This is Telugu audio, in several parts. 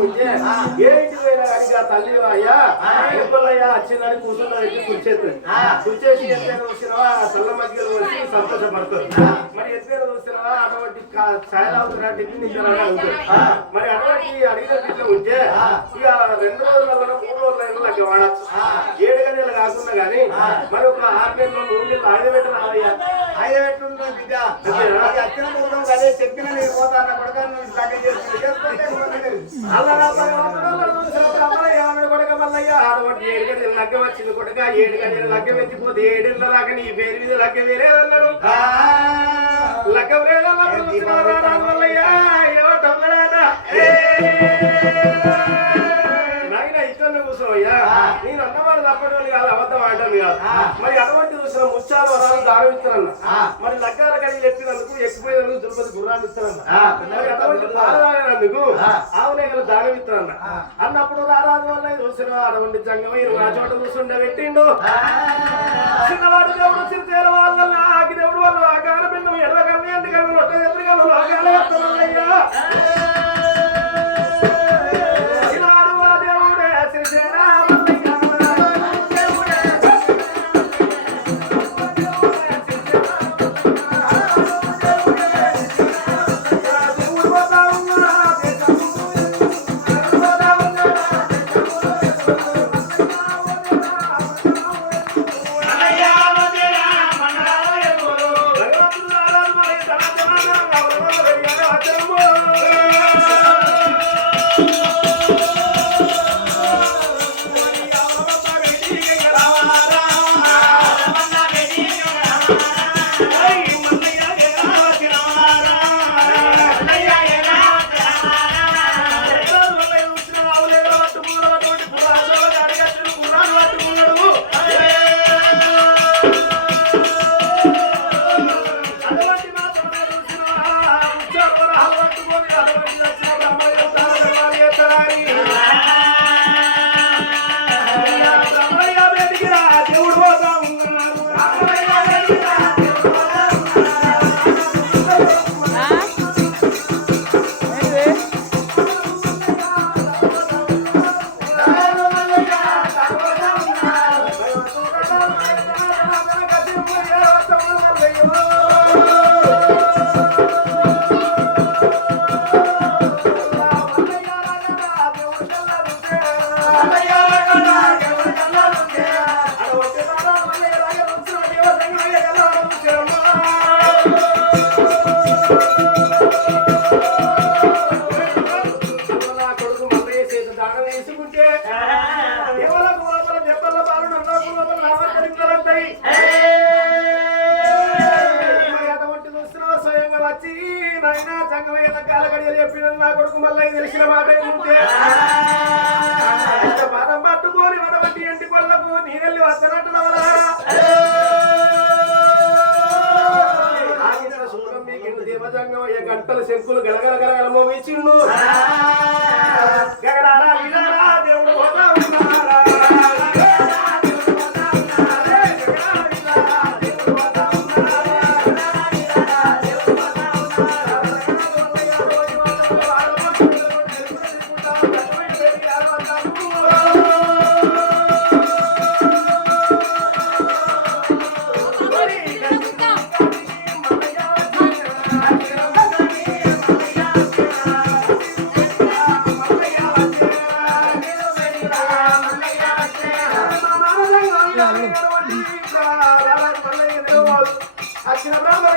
ఉంటే ఏ ఇంటికి పోయినా కానీ ఆ. తల్లి అయ్యా ఎప్పుడయ్యా వచ్చిందని కూతున్న పెట్టి కూర్చేస్తుంది కూర్చేసి ఎత్తైన వచ్చినవా చల్ల మధ్యలో వచ్చి సంతోషపడుతుంది. మరి ఎత్తైన వచ్చినవా అటువంటి ఛాయలు అవుతున్నా టిఫిన్ ఇచ్చారని అవుతుంది మరి అటువంటి అడిగిన ఇట్లా ఉంటే ఇక రెండు రోజుల మూడు రోజుల లెక్క వాడచ్చు ఏడు గంటలు కాకుండా కానీ మరి ఒక ఆరు నెలలు మూడు నెలలు ఐదు పెట్టిన ఐదు బిడ్డ? అది వచ్చిన అదే చెప్పిన నేను పోతా అన్న నువ్వు చేసి చేసుకుంటే పోనీ. కొడుక మల్లయ్య, ఏడు గడియలు లగ్గం వచ్చింది కొడుక, ఏడు గడియలు లగ్గం ఎత్తిపోతే ఏడేళ్ళ దాకా నీ పేరు మీద లగ్గం వేరేదన్నాడు. ఆ, లగ్గం వేరేదన్నాడు, చూసినావా రా కూర్చోవయ్యా. నేను అన్నవాడు తప్పటోళ్ళు కాదు, అబద్ధం ఆడటం కాదు. మరి అటువంటి చూసిన ముత్యాలు వరాలు దానం ఇస్తారన్న. మరి లగ్గాల కడిగి చెప్పినందుకు ఎక్కిపోయినందుకు దుర్పతి గుర్రాలు ఇస్తారన్న. అటువంటి పాలరాయనందుకు ఆవునేగలు దానం ఇస్తారన్న. అన్నప్పుడు రారాజు వల్ల చూసిన అటువంటి జంగమయ్య నా చోట కూర్చుండ పెట్టిండు. చిన్నవాడు దేవుడు చిరుతేల వాళ్ళ ఆగి దేవుడు వాళ్ళు ఆకార ఒక్క ఎదురుగలను ఆగాలే వస్తున్నాయ్యా దేవుడు వచ్చి నాయన చంగమయ్య కాల గడియలు చెప్పిన నా కొడుకు మళ్ళీ తెలిసిన మాట ఏంటంటే మనం పాదం పట్టుకొని అటువంటి ఇంటి కొల్లకు నీరెళ్ళి వస్తానంటున్నావు ఆగిన శూలం మీకిండు దేవజంగమయ్య గంటల శంకులు గలగల గలగల మోగించిండు. గగనారా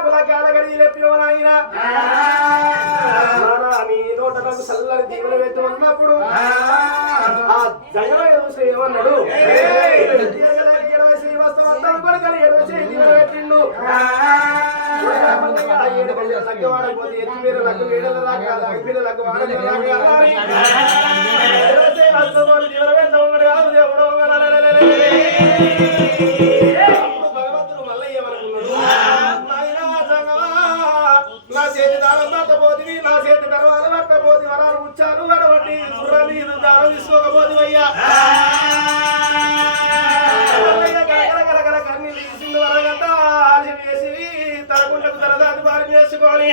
కులకాల గడి చెప్పినవ నాయన? నీ నోటకు చల్లని దీవులు పెట్టి ఉన్నప్పుడు ఆ జగన్ చూసి ఏమన్నాడు? పెట్టిండు జీవన పెద్ద ఉన్నాడు దేవుడు నా చేతి దానం పట్టబోతివి నా చేతి దర్వాలు పట్టబోతి వరాలు ఉచ్చారు గడవటి గుర్రని దారం దానం అయ్యా కన్నీళ్ళు తీసిండు వరగంట ఆలస్యం చేసి తనకుండకు తనదాన్ని పాలు చేసుకొని.